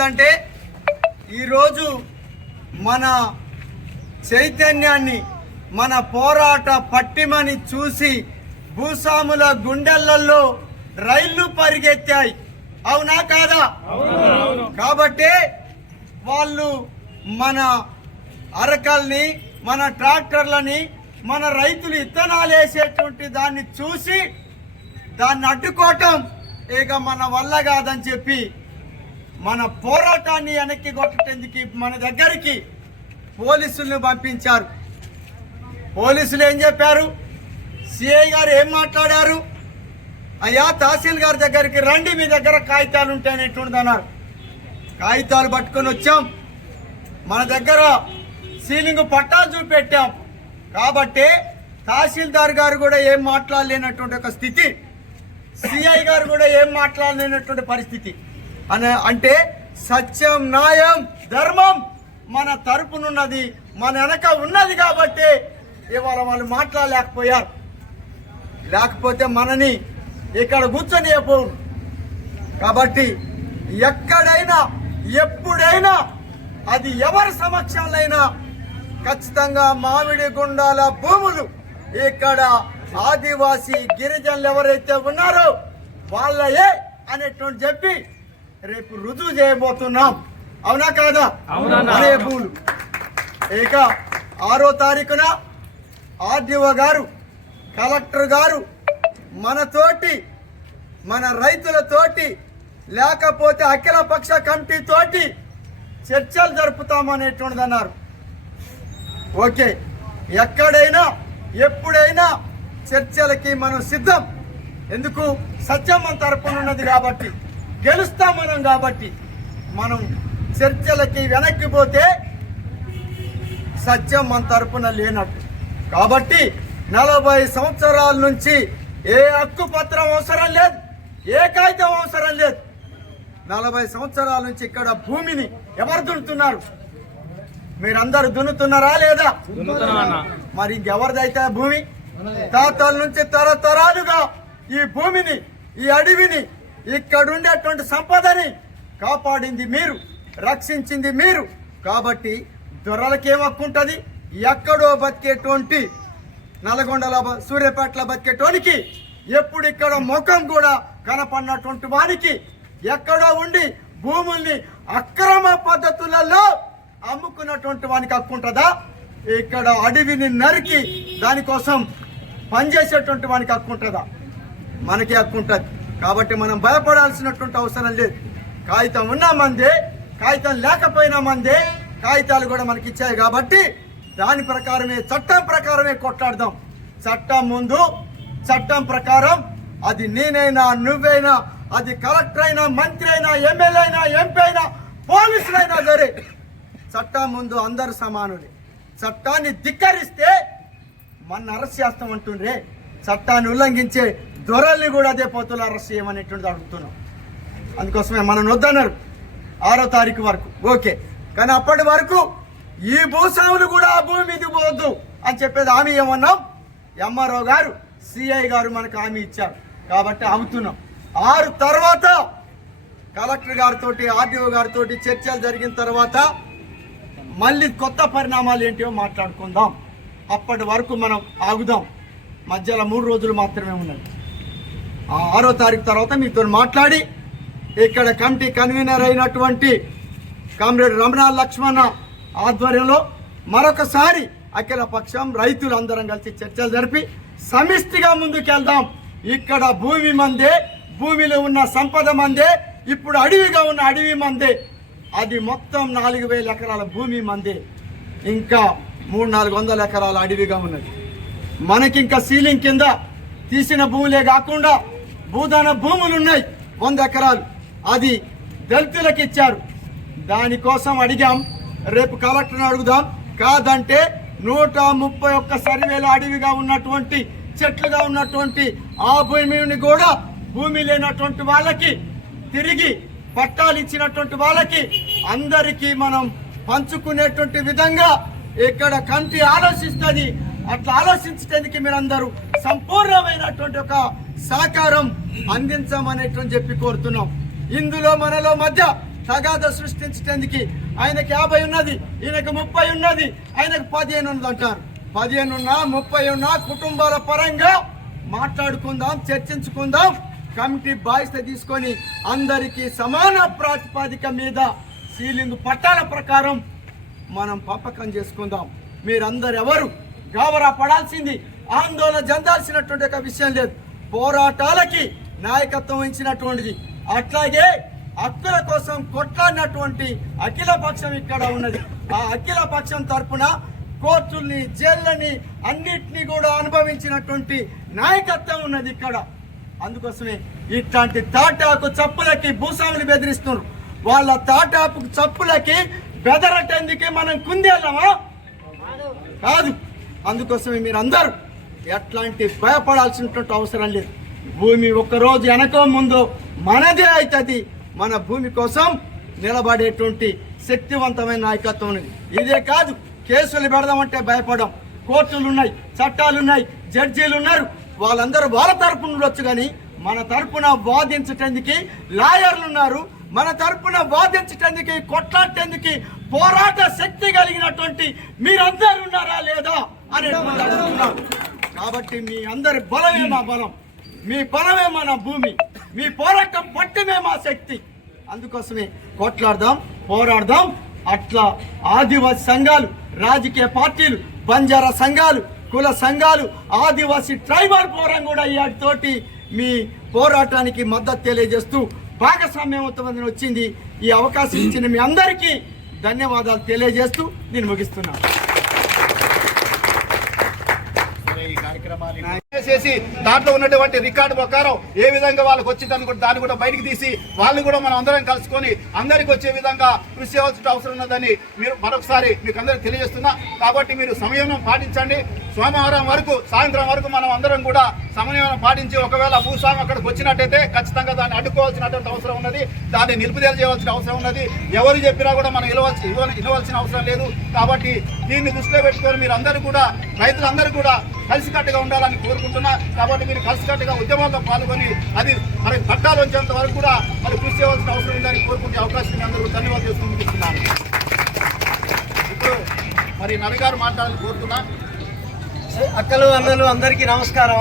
ఏంటంటే ఈరోజు మన చైతన్యాన్ని మన పోరాట పట్టిమని చూసి భూస్వాముల గుండెలలో రైళ్లు పరిగెత్తాయి. అవునా కాదా? కాబట్టి వాళ్ళు మన అరకల్ని, మన ట్రాక్టర్లని, మన రైతులు ఇత్తనాలు వేసేటువంటి దాన్ని చూసి దాన్ని అడ్డుకోవటం ఇక మన వల్ల కాదని చెప్పి మన పోరాటాన్ని వెనక్కి కొట్టేందుకు మన దగ్గరికి పోలీసులను పంపించారు. పోలీసులు ఏం చెప్పారు? సిఐ గారు ఏం మాట్లాడారు? అయ్యా తహసీల్ గారి దగ్గరికి రండి, మీ దగ్గర కాగితాలు ఉంటాయనేటువంటిది అన్నారు. కాగితాలు పట్టుకొని వచ్చాం. మన దగ్గర సీలింగ్ పట్టాలు చూపెట్టాం. కాబట్టి తహసీల్దార్ గారు కూడా ఏం మాట్లాడలేనటువంటి ఒక స్థితి, సిఐ గారు కూడా ఏం మాట్లాడలేనటువంటి పరిస్థితి. అంటే సత్యం, న్యాయం, ధర్మం మన తరపునున్నది, మన వెనక ఉన్నది. కాబట్టి ఇవాళ వాళ్ళు మాట్లాడలేకపోయారు. లేకపోతే మనని ఇక్కడ కూర్చొని పోవు. కాబట్టి ఎక్కడైనా ఎప్పుడైనా అది ఎవరి సమక్షంలో ఖచ్చితంగా మామిడి గుండాల భూములు ఇక్కడ ఆదివాసీ గిరిజనులు ఎవరైతే ఉన్నారో వాళ్ళయే అనేటువంటి చెప్పి రేపు రుజువు చేయబోతున్నాం. అవునా కాదా? అనే భూములు ఇక 6వ తారీఖున ఆర్డీఓ గారు, కలెక్టర్ గారు మనతోటి, మన రైతులతోటి, లేకపోతే అఖిలపక్ష కమిటీ తోటి చర్చలు జరుపుతామనేటువంటిది అన్నారు. ఓకే, ఎక్కడైనా ఎప్పుడైనా చర్చలకి మనం సిద్ధం. ఎందుకు? సత్యం మన తరపున ఉన్నది కాబట్టి, గెలుస్తాం మనం. కాబట్టి మనం చర్చలకి వెనక్కి పోతే సత్యం మన తరపున లేనట్టు. కాబట్టి 40 సంవత్సరాల నుంచి ఏ హక్కు పత్రం అవసరం లేదు, ఏ కాగితం అవసరం లేదు. 40 సంవత్సరాల నుంచి ఇక్కడ భూమిని ఎవరు దున్నుతున్నారు? మీరందరూ దున్నుతున్నారా లేదా? మరి ఇంకెవరిదైతే భూమి? తాతల నుంచి తరతరాలుగా ఈ భూమిని, ఈ అడవిని, ఇక్కడుండేటువంటి సంపదని కాపాడింది మీరు, రక్షించింది మీరు. కాబట్టి దొరలకేం హక్కు ఉంటుంది? ఎక్కడో బతికేటువంటి నల్గొండల, సూర్యాపేటలో బతికేటోనికి, ఎప్పుడు ఇక్కడ ముఖం కూడా కనపడినటువంటి వారికి, ఎక్కడో ఉండి భూముల్ని అక్రమ పద్ధతులలో అమ్ముకున్నటువంటి వానికి హక్కు ఉంటుందా? ఇక్కడ అడవిని నరికి దానికోసం పనిచేసేటువంటి వానికి హక్కు ఉంటుందా? మనకి హక్కు ఉంటుంది. కాబట్టి మనం భయపడాల్సినటువంటి అవసరం లేదు. కాగితం ఉన్న మందే, కాగితం లేకపోయినా మందే. కాగితాలు కూడా మనకి ఇచ్చాయి కాబట్టి దాని ప్రకారమే, చట్టం ప్రకారమే కొట్లాడదాం. చట్టం ముందు, చట్టం ప్రకారం, అది నేనైనా, నువ్వైనా, అది కలెక్టర్ అయినా, మంత్రి అయినా, ఎమ్మెల్యే అయినా, ఎంపీ అయినా, పోలీసులైనా సరే, చట్టం ముందు అందరు సమానులే. చట్టాన్ని ధిక్కరిస్తే మన అరెస్ట్ చేస్తామంటుండ్రే, చట్టాన్ని ఉల్లంఘించే దొరల్ని కూడా అదే పోతులు అరెస్ట్ చేయమనేటువంటిది అడుగుతున్నాం. అందుకోసమే మనం వద్దన్నారు 6వ తారీఖు వరకు. ఓకే, కానీ అప్పటి వరకు ఈ భూస్వాములు కూడా ఆ భూమి మీదకి పోవద్దు అని చెప్పేది హామీ ఏమన్నాం. ఎంఆర్ఓ గారు, సిఐ గారు మనకు హామీ ఇచ్చారు. కాబట్టి ఆగుతున్నాం. 6 తర్వాత కలెక్టర్ గారితో, ఆర్డీఓ గారితో చర్చలు జరిగిన తర్వాత మళ్ళీ కొత్త పరిణామాలు ఏంటో మాట్లాడుకుందాం. అప్పటి వరకు మనం ఆగుదాం. మధ్యలో 3 రోజులు మాత్రమే ఉన్నాయి. 6వ తారీఖు తర్వాత మీతో మాట్లాడి ఇక్కడ కమిటీ కన్వీనర్ అయినటువంటి కామ్రేడ్ రమణ లక్ష్మణ ఆధ్వర్యంలో మరొకసారి అఖిల పక్షం రైతులందరం కలిసి చర్చలు జరిపి సమిష్టిగా ముందుకెళ్దాం. ఇక్కడ భూమి మందే, భూమిలో ఉన్న సంపద మందే, ఇప్పుడు అడవిగా ఉన్న అడవి మందే. అది మొత్తం 4000 ఎకరాల భూమి మందే. ఇంకా 300-400 ఎకరాల అడవిగా ఉన్నది. మనకింకా సీలింగ్ కింద తీసిన భూములే కాకుండా భూదాన భూములు ఉన్నాయి 100 ఎకరాలు. అది దళితులకు ఇచ్చారు. దానికోసం అడిగాం. రేపు కలెక్టర్ని అడుగుదాం. కాదంటే 131 సర్వేల అడవిగా ఉన్నటువంటి, చెట్లుగా ఉన్నటువంటి ఆ భూమిని కూడా భూమి లేనటువంటి వాళ్ళకి తిరిగి పట్టాలు ఇచ్చినటువంటి వాళ్ళకి అందరికీ మనం పంచుకునేటువంటి విధంగా ఇక్కడ కమిటీ ఆలోచిస్తుంది. అట్లా ఆలోచించడానికి మీరందరూ సంపూర్ణమైనటువంటి ఒక సహకారం అందించమనేటువంటి చెప్పి కోరుతున్నాం. ఇందులో మనలో మధ్య తగాద సృష్టించడానికి ఆయనకి 50 ఉన్నది, ఈయనకు 30 ఉన్నది, ఆయనకు 15 ఉన్నది అంటారు. 15 ఉన్నా 30 ఉన్నా కుటుంబాల పరంగా మాట్లాడుకుందాం, చర్చించుకుందాం. కమిటీ బాధ్యత తీసుకొని అందరికీ సమాన ప్రాతిపదిక మీద సీలింగ్ పట్టాల ప్రకారం మనం పంపకం చేసుకుందాం. మీరందరు ఎవరు గాబరా పడాల్సింది, ఆందోళన చెందాల్సినటువంటి ఒక విషయం లేదు. పోరాటాలకి నాయకత్వం వహించినటువంటిది, అట్లాగే హక్కుల కోసం కొట్లాడినటువంటి అఖిల పక్షం ఇక్కడ ఉన్నది. ఆ అఖిల పక్షం తరఫున కోర్టుల్ని, జైళ్ళని అన్నిటినీ కూడా అనుభవించినటువంటి నాయకత్వం ఉన్నది ఇక్కడ. అందుకోసమే ఇట్లాంటి తాటాకు చప్పులకి భూస్వాములు బెదిరిస్తున్నారు. వాళ్ళ తాటాపు చప్పులకి బెదరటందుకే మనం కుందేళ్ళమా? కాదు. అందుకోసమే మీరందరూ ఎట్లాంటి భయపడాల్సినటువంటి అవసరం లేదు. భూమి ఒక్కరోజు వెనకో ముందో మనదే అవుతుంది. మన భూమి కోసం నిలబడేటువంటి శక్తివంతమైన నాయకత్వం ఉన్నది. ఇదే కాదు, కేసులు పెడదామంటే భయపడం. కోర్టులు ఉన్నాయి, చట్టాలు ఉన్నాయి, జడ్జీలు ఉన్నారు. వాళ్ళందరూ వాళ్ళ తరపున ఉండొచ్చు, కానీ మన తరపున వాదించటానికి లాయర్లు ఉన్నారు. మన తరపున వాదించటానికి, కొట్లాడటానికి పోరాట శక్తి కలిగినటువంటి మీరందరూ ఉన్నారా లేదా అని అడుగుతున్నాం. కాబట్టి మీ అందరి బలమే మా బలం, మీ బలమే మన భూమి, మీ పోరాటం పట్టమే మా శక్తి. అందుకోసమే కొట్లాడదాం, పోరాడదాం. అట్లా ఆదివాసీ సంఘాలు, రాజకీయ పార్టీలు, బంజారా సంఘాలు, కుల సంఘాలు, ఆదివాసీ ట్రైబల్ ఫోరం కూడా తోటి మీ పోరాటానికి మద్దతు తెలియజేస్తూ భాగస్వామ్యవంతమని వచ్చింది. ఈ అవకాశం ఇచ్చిన మీ అందరికీ ధన్యవాదాలు తెలియజేస్తూ నేను ముగిస్తున్నాను. చేసి దాంట్లో ఉన్నటువంటి రికార్డు ప్రకారం ఏ విధంగా వాళ్ళకి వచ్చిందని కూడా దాన్ని కూడా బయటికి తీసి వాళ్ళని కూడా మనం అందరం కలుసుకొని అందరికి వచ్చే విధంగా కృషి చేయవలసిన అవసరం ఉన్నదని మీరు మరొకసారి మీకు అందరికి తెలియజేస్తున్నా. కాబట్టి మీరు సమన్వయం పాటించండి. సోమవారం వరకు సాయంత్రం వరకు మనం అందరం కూడా సమన్వయం పాటించి ఒకవేళ భూస్వామి అక్కడికి వచ్చినట్టయితే ఖచ్చితంగా దాన్ని అడ్డుకోవాల్సినటువంటి అవసరం ఉన్నది, దాన్ని నిలుపుదల చేయవలసిన అవసరం ఉన్నది. ఎవరు చెప్పినా కూడా మనం ఇవ్వవలసిన అవసరం లేదు. కాబట్టి దీన్ని దృష్టిలో పెట్టుకొని మీరు అందరూ కూడా, రైతులందరూ కూడా కలిసికట్టుగా ఉండాలని కోరుకుంటున్నా. కాబట్టి మీరు కలిసికట్టుగా ఉద్యమాల్లో పాల్గొని అది మనకి పట్టాలు వచ్చేంత వరకు కూడా మరి కృషి చేయవలసిన అవసరం ఉందని కోరుకునే అవకాశం అందరూ ధన్యవాదాలు చేసుకుంటున్నాను. ఇప్పుడు మరి నవి గారు మాట్లాడాలని కోరుతున్నా. అక్కలు, అన్నలు అందరికీ నమస్కారం.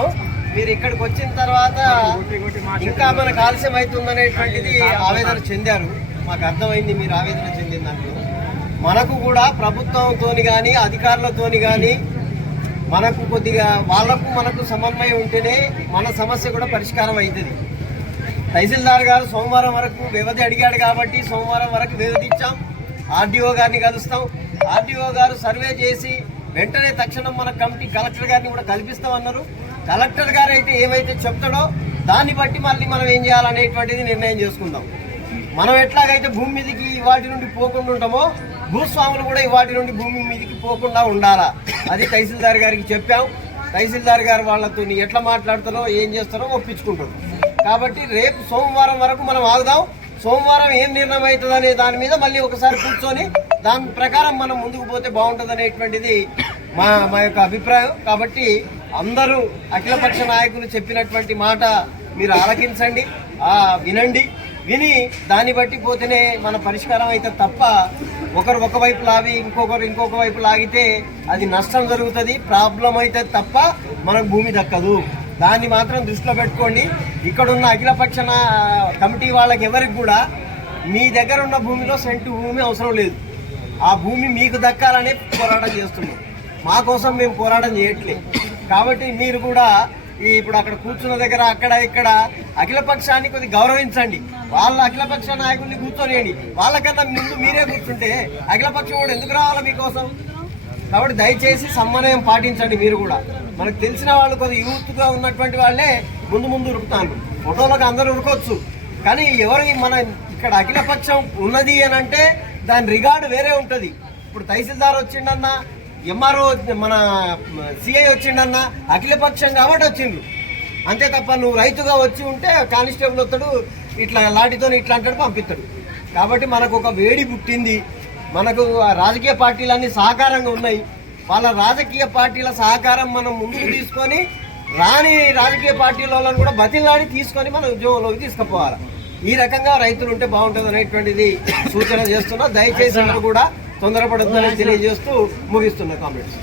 మీరు ఇక్కడికి వచ్చిన తర్వాత ఇంకా మనకు ఆలస్యం అవుతుందనేటువంటిది ఆవేదన చెందారు. మాకు అర్థమైంది మీరు ఆవేదన చెందిందంటూ. మనకు కూడా ప్రభుత్వంతో కానీ అధికారులతో కానీ మనకు కొద్దిగా మనకు సమన్వయం ఉంటేనే మన సమస్య కూడా పరిష్కారం అవుతుంది. తహసీల్దార్ గారు సోమవారం వరకు వ్యవధి అడిగాడు కాబట్టి సోమవారం వరకు వ్యవధి ఇచ్చాం. ఆర్డీఓ గారిని కలుస్తాం. ఆర్డీఓ గారు సర్వే చేసి వెంటనే తక్షణం మన కమిటీ కలెక్టర్ గారిని కూడా కల్పిస్తామన్నారు. కలెక్టర్ గారు అయితే ఏమైతే చెప్తాడో దాన్ని బట్టి మళ్ళీ మనం ఏం చేయాలనేటువంటిది నిర్ణయం చేసుకుందాం. మనం ఎట్లాగైతే భూమి మీదకి వాటి నుండి పోకుండా ఉంటామో భూస్వాములు కూడా వాటి నుండి భూమి మీదకి పోకుండా ఉండాలా. అది తహసీల్దార్ గారికి చెప్పాం. తహసీల్దార్ గారు వాళ్ళతో ఎట్లా మాట్లాడతారో ఏం చేస్తారో ఒప్పించుకుంటారు. కాబట్టి రేపు సోమవారం వరకు మనం ఆగుదాం. సోమవారం ఏం నిర్ణయం అవుతుంది అనే దాని మీద మళ్ళీ ఒకసారి కూర్చొని దాని ప్రకారం మనం ముందుకు పోతే బాగుంటుంది అనేటువంటిది మా యొక్క అభిప్రాయం. కాబట్టి అందరూ అఖిలపక్ష నాయకులు చెప్పినటువంటి మాట మీరు ఆలకించండి, వినండి. విని దాన్ని బట్టి పోతేనే మన పరిష్కారం అయితే తప్ప ఒకరు ఒకవైపు లాగి ఇంకొక వైపు లాగితే అది నష్టం జరుగుతుంది, ప్రాబ్లం అయితే తప్ప మనకు భూమి దక్కదు. దాన్ని మాత్రం దృష్టిలో పెట్టుకోండి. ఇక్కడున్న అఖిలపక్ష కమిటీ వాళ్ళకి ఎవరికి కూడా మీ దగ్గర ఉన్న భూమిలో సెంటు భూమి అవసరం లేదు. ఆ భూమి మీకు దక్కాలనే పోరాటం చేస్తున్నాం. మా కోసం మేము పోరాటం చేయట్లేదు. కాబట్టి మీరు కూడా ఇప్పుడు అక్కడ కూర్చున్న దగ్గర అక్కడ ఇక్కడ అఖిలపక్షాన్ని కొద్దిగా గౌరవించండి. వాళ్ళ అఖిలపక్ష నాయకుల్ని కూర్చొనియండి. వాళ్ళకన్నా ముందు మీరే కూర్చుంటే అఖిలపక్షం కూడా ఎందుకు రావాలా మీకోసం? కాబట్టి దయచేసి సమన్వయం పాటించండి. మీరు కూడా మనకు తెలిసిన వాళ్ళు కొద్దిగా యూత్గా ఉన్నటువంటి వాళ్ళే ముందు ఉరుకుతాను. ఫోటోలకు అందరూ ఉరకొచ్చు, కానీ ఎవరు మన ఇక్కడ అఖిలపక్షం ఉన్నది అని అంటే దాని రికార్డు వేరే ఉంటుంది. ఇప్పుడు తహసీల్దార్ వచ్చిండన్నా, ఎంఆర్ఓ మన సిఐ వచ్చిండన్నా అఖిలపక్షం కాబట్టి వచ్చిండ్రు అంతే తప్ప నువ్వు రైతుగా వచ్చి ఉంటే కానిస్టేబుల్ వస్తాడు, ఇట్లా లాఠీతో ఇట్లా అంటాడు, పంపిస్తాడు. కాబట్టి మనకు ఒక వేడి పుట్టింది. మనకు రాజకీయ పార్టీలన్నీ సహకారంగా ఉన్నాయి. వాళ్ళ రాజకీయ పార్టీల సహకారం మనం ముందుకు తీసుకొని రాని రాజకీయ పార్టీల వాళ్ళని కూడా బతిలాడి తీసుకొని మనం ఉద్యోగంలోకి తీసుకుపోవాలి. ఈ రకంగా రైతులు ఉంటే బాగుంటుంది అనేటువంటిది సూచన చేస్తున్నా. దయచేసి అందరూ కూడా తొందరపడద్దని తెలియజేస్తూ ముగిస్తున్నా కామెంట్స్.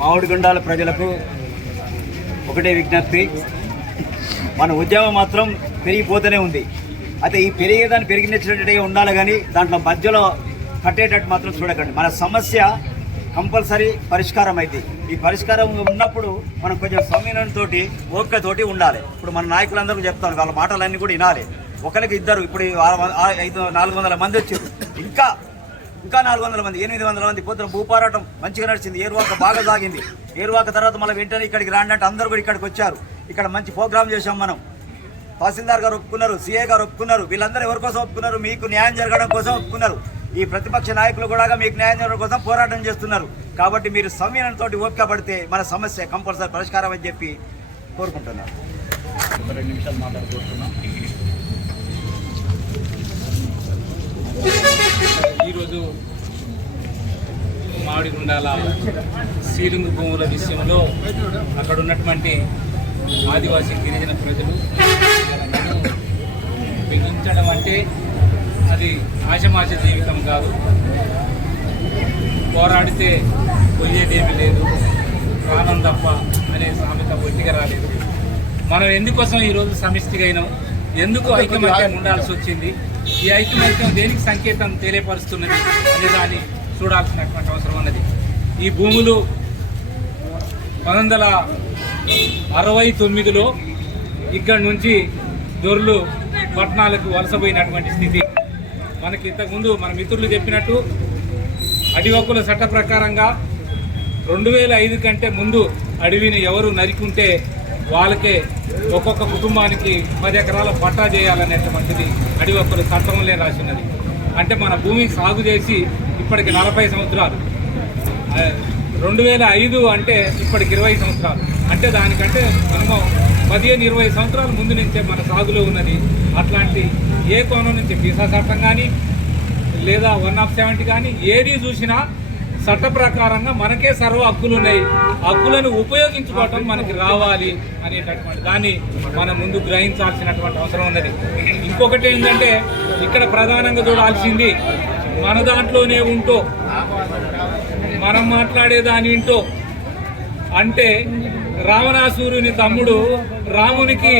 మామిడిగుండాల ప్రజలకు ఒకటే విజ్ఞప్తి, మన ఉద్యమం మాత్రం పెరిగిపోతూనే ఉంది. అయితే ఈ పెరిగేదాన్ని పెరిగినట్టుగా ఉండాలి, కానీ దాంట్లో మధ్యలో కట్టేటట్టు మాత్రం చూడకండి. మన సమస్య కంపల్సరీ పరిష్కారం అయితే ఈ పరిష్కారం ఉన్నప్పుడు మనం కొంచెం సంయమనంతో ఓపికతోటి ఉండాలి. ఇప్పుడు మన నాయకులందరూ చెప్తాను, వాళ్ళ మాటలన్నీ కూడా వినాలి. ఒకరికి ఇద్దరు, ఇప్పుడు 400 మంది వచ్చారు, ఇంకా 400 మంది, 800 మంది. పొద్దున భూపోరాటం మంచిగా నడిచింది, ఏరువాక బాగా సాగింది. ఏరువాక తర్వాత మళ్ళీ వెంటనే ఇక్కడికి రాండి అంటే అందరూ కూడా ఇక్కడికి వచ్చారు. ఇక్కడ మంచి ప్రోగ్రామ్ చేశాం మనం. తహసీల్దార్ గారు ఒప్పుకున్నారు, సిఐ గారు ఒప్పుకున్నారు. వీళ్ళందరూ ఎవరి కోసం ఒప్పుకున్నారు? మీకు న్యాయం జరగడం కోసం ఒప్పుకున్నారు. ఈ ప్రతిపక్ష నాయకులు కూడా మీకు న్యాయం జరగడం కోసం పోరాటం చేస్తున్నారు. కాబట్టి మీరు సంయమనంతో ఓపిక పడితే మన సమస్య కంపల్సరీ పరిష్కారం అని చెప్పి కోరుకుంటున్నారు. 2 నిమిషాలు మాట్లాడుకుంటున్నాం. ఈరోజు మామిడిగుండాల సీలింగ్ భూముల విషయంలో అక్కడ ఉన్నటువంటి ఆదివాసీ గిరిజన ప్రజలు బిగించడం అంటే అది ఆశమాష జీవితం కాదు. పోరాడితే పోయేదేమీ లేదు, ప్రాణం తప్ప అనే సామెత ఒట్టిగా రాలేదు. మనం ఎందుకోసం ఈరోజు సమిష్టిగా అయినాం, ఎందుకు ఐకమత్యం ఉండాల్సి వచ్చింది, ఈ ఐకమత్యం దేనికి సంకేతం తెలియపరుస్తున్నది అనే దాన్ని చూడాల్సినటువంటి అవసరం ఉన్నది. ఈ భూములు 1969లో ఇక్కడి నుంచి దొర్లు పట్టణాలకు వలసపోయినటువంటి స్థితి. మనకి ఇంతకుముందు మన మిత్రులు చెప్పినట్టు అడవి హక్కుల చట్ట ప్రకారంగా 2005 కంటే ముందు అడవిని ఎవరు నరికుంటే వాళ్ళకే ఒక్కొక్క కుటుంబానికి 10 ఎకరాల పట్టా చేయాలనేటువంటిది అడవి హక్కుల చట్టంలో రాసి ఉన్నది. అంటే మన భూమి సాగు చేసి ఇప్పటికి 40 సంవత్సరాలు, 2005 అంటే ఇప్పటికి 20 సంవత్సరాలు. అంటే దానికంటే మినిమం 15-20 సంవత్సరాల ముందు నుంచే మన సాగులో ఉన్నది. అట్లాంటి ఏ కోణం నుంచి వీసా చట్టం కానీ లేదా 170 కానీ ఏది చూసినా చట్ట ప్రకారంగా మనకే సర్వ హక్కులు ఉన్నాయి. హక్కులను ఉపయోగించుకోవటం మనకి రావాలి అనేటటువంటి దాన్ని మనం ముందు గ్రహించాల్సినటువంటి అవసరం ఉన్నది. ఇంకొకటి ఏంటంటే ఇక్కడ ప్రధానంగా చూడాల్సింది, మన దాంట్లోనే ఉంటూ మనం మాట్లాడే దాని వింటూ, అంటే రావణాసురుని తమ్ముడు రామునికి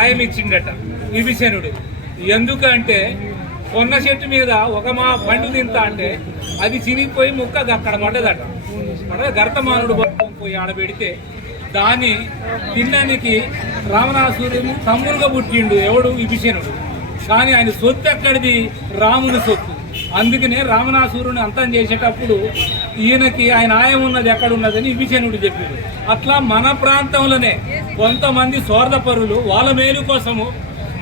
ఆయమిచ్చిండట విభీషణుడు. ఎందుకంటే కొన్న చెట్టు మీద ఒక పండు తింటా అంటే అది చినిగిపోయి ముక్క అక్కడ పడ్డదట. గర్తమానుడు పోయి ఆడబెడితే దాన్ని తినడానికి రావణాసురుని తమ్ముడుగా పుట్టిండు ఎవడు? విభీషణుడు. కానీ ఆయన సొత్తు ఎక్కడిది? రాముని సొత్తు. అందుకనే రావణాసురుని అంతం చేసేటప్పుడు ఈయనకి ఆయన ఆయం ఉన్నది ఎక్కడున్నదని విభీషణుడు చెప్పాడు. అట్లా మన ప్రాంతంలోనే కొంతమంది స్వార్థపరులు వాళ్ళ మేలు కోసము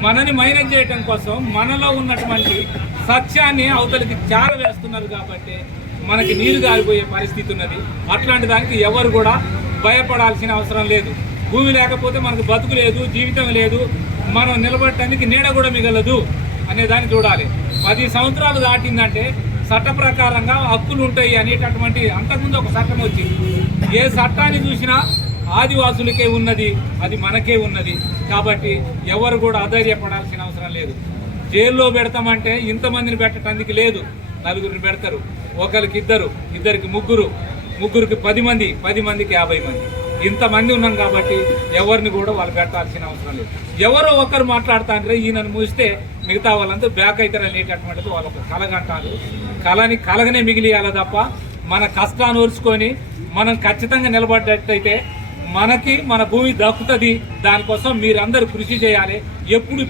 మనని మైనస్ చేయటం కోసం మనలో ఉన్నటువంటి సత్యాన్ని అవతలికి చేరవేస్తున్నారు. కాబట్టి మనకి నీరు గారిపోయే పరిస్థితి ఉన్నది. అట్లాంటి దానికి ఎవరు కూడా భయపడాల్సిన అవసరం లేదు. భూమి లేకపోతే మనకు బతుకు లేదు, జీవితం లేదు, మనం నిలబడటానికి నీడ కూడా మిగలదు అనే దాన్ని చూడాలి. 10 సంవత్సరాలు దాటిందంటే చట్ట ప్రకారంగా హక్కులు ఉంటాయి అనేటటువంటి అంతకుముందు ఒక చట్టం వచ్చింది. ఏ చట్టాన్ని చూసినా ఆదివాసులకే ఉన్నది, అది మనకే ఉన్నది. కాబట్టి ఎవరు కూడా అధైర్యపడాల్సిన అవసరం లేదు. జైల్లో పెడతామంటే ఇంతమందిని పెట్టడానికి లేదు, 4 పెడతారు. ఒకరికి 2, 2కి 3, 3కి 10 మంది, 10 మందికి 50 మంది. ఇంతమంది ఉన్నాం కాబట్టి ఎవరిని కూడా వాళ్ళు పెట్టాల్సిన అవసరం లేదు. ఎవరో ఒకరు మాట్లాడుతాంటే ఈయనను మూస్తే మిగతా వాళ్ళంతా బ్యాక్ అవుతారు అనేటటువంటిది వాళ్ళకు కలగంటారు. కలగనే మిగిలియాలి తప్ప మన కష్టాన్ని ఓర్చుకొని మనం ఖచ్చితంగా నిలబడ్డట్టయితే మనకి మన భూమి దక్కుతుంది. దానికోసం మీరందరూ కృషి చేయాలి. ఎప్పుడు